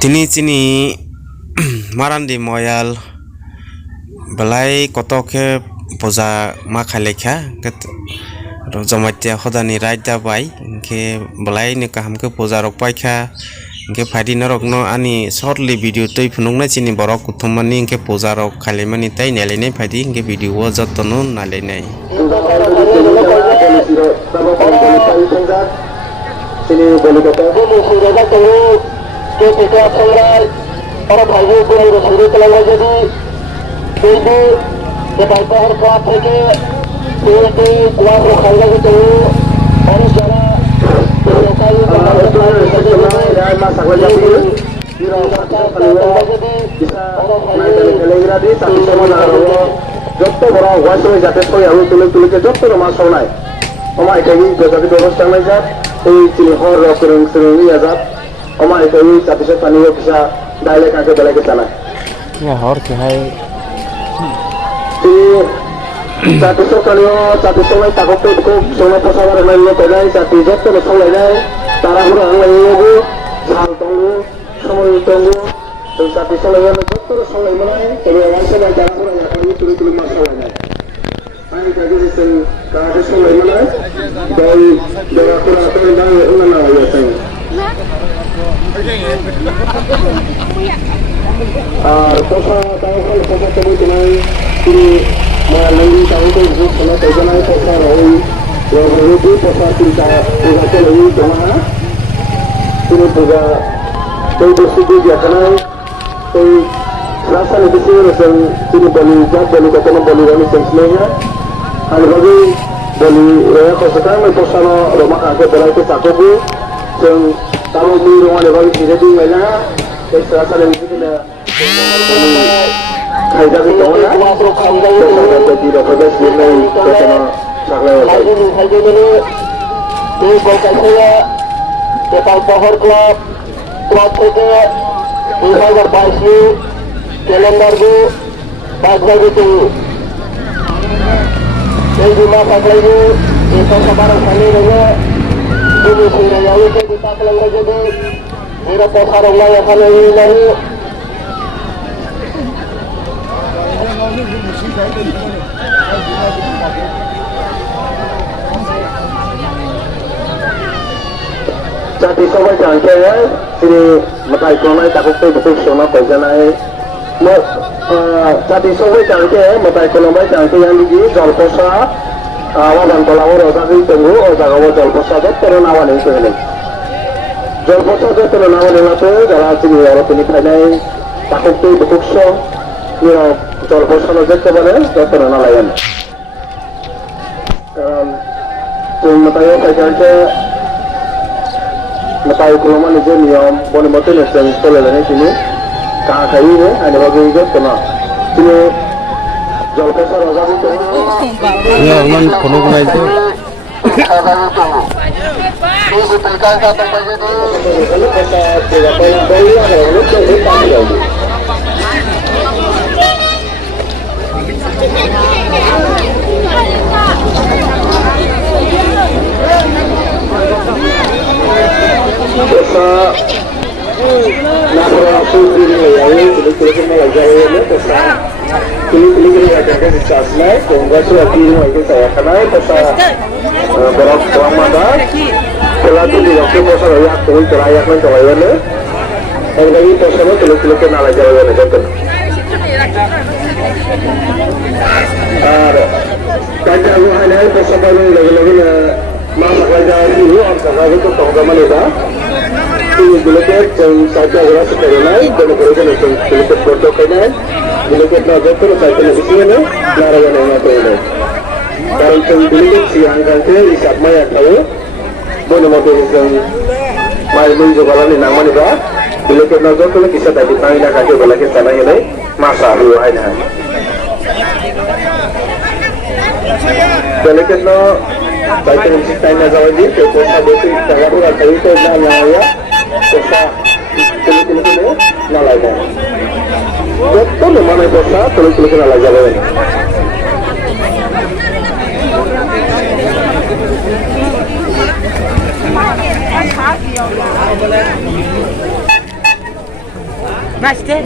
Tini cini marandi moyal belai kotoke poza makhalekha rojomatia khodani raida bai ke belai ne kaham ke poza rok paikha ke phadi narok no ani shortly video toi phunung na chini borok kuthumani ke poza rok khalimani tai nelene phadi ke video o jotonu nalenai sini boleh kata ini sudah tahu kita sampai orang भाइयों को मेरे शुरू चलाना jadi ini kita bahar kelas ke ini kuat rokanya gitu orang cara sekali dan masalah jadi bisa naik lagi tapi sama naruh যত বড় wise হয়ে যাতে সই আমি তুলে যত মাছ নাই আমার এটাই যদি ব্যবস্থা নাই যা এই চিনি হর রকরং সরং ইয়াজাত আমার এটাই তাপিসে পানি অফিসা ডাইলে কাকে বেলাকে জানা ya hor ke hai তাপিসে কালিও তাপিসে নাই তাকতে খুব সময় পসাবার নাই কইলাই তাপি যত সলাই নাই তারা পুরো আনলাইগো ঝাল তঙ্গু সময় তঙ্গু এই তাপিসে লাগে যত সলাই মানে তবে ওয়াইসে নাই তারা পুরো ইয়াকালি তুলে মাছ সলাই নাই আমি কাজে দিছেন কাজে সলাই মানে দই দয়া করে আপনি না না হইছে আর তোমরা তাহলে কথা তুমি তুমি তুমি মালঙ্গি তাহলে তো বুঝ না তাই না তোমরা ওই রোবি তোমরা চিন্তা পূজাতে লই তোমরা তুমি পূজা এই বস্তু দিয়ে জানা এই রাস্তায় দিতে রসন তিনি বলি যা বলি কত বলি আমি সেন্সলেয়া আর বলি বলি কতটা আমি পোষানো রমা আগে বেলাইতে চাকবো जों tahu di rumah ada bagi jadi mana serasa lebih kita kayak gitu lah kita tidak pada sini kita saklar lagi ini di kota saya Nepal Power Club itu di Hagar Baisi kalender itu bagus itu ini cuma saklar itu kita sekarang kali ini ini sudah yang itu kita kelang jadi ini pasar orang yang kalau ini lagi jadi semua jangkau ya ini matai kolonai takut betul semua kerjanya jadi semua jangkau ya matai kolonai jangkau yang di Jalposa awalan tolawar otak tunggu otak awal Jalposa turun awan itu ini Jalposa turun awan itu jalan sini orang ini kayaknya takut betul semua Jalposa aja kebetulan turun awan matai kayaknya matai kolonai itu niam boleh mati nasi tolong ini kakak ini ada bagi itu kena ini Jalposa otak itu ya man kono kono itu Kili-kili agak dicasnya, kongres lagi itu saya kenal pasal berapa lama dah. Setelah itu di waktu pasal rakyat turun terayak nan cawayana. Yang lagi pasalnya kili-kili kenal aja cawayana jatuh. Kajian luar ini pasal baru lagi masak kajian dulu, orang sekarang itu tongga mana dah. Ini kili-kili yang saja orang sekarang lain, dan mereka nanti kili-kili foto kena. Dilihat naga tu saya kena isinya, narayan yang ada ini. Kalau yang dilihat siang kan saya isap maya tahu, boleh mau yang mai menjualan ini nama ni dah. Dilihat naga tu kisah tadi tanya nak kaki balik ke sana ini, masa dulu ini. Dilihat no, saya kena isi tanya jawab ni, kita betul jawab tu kalau itu nama ya, kita kili-kili nalayan. Betul mana bosa terus kena lagi jalan. Master.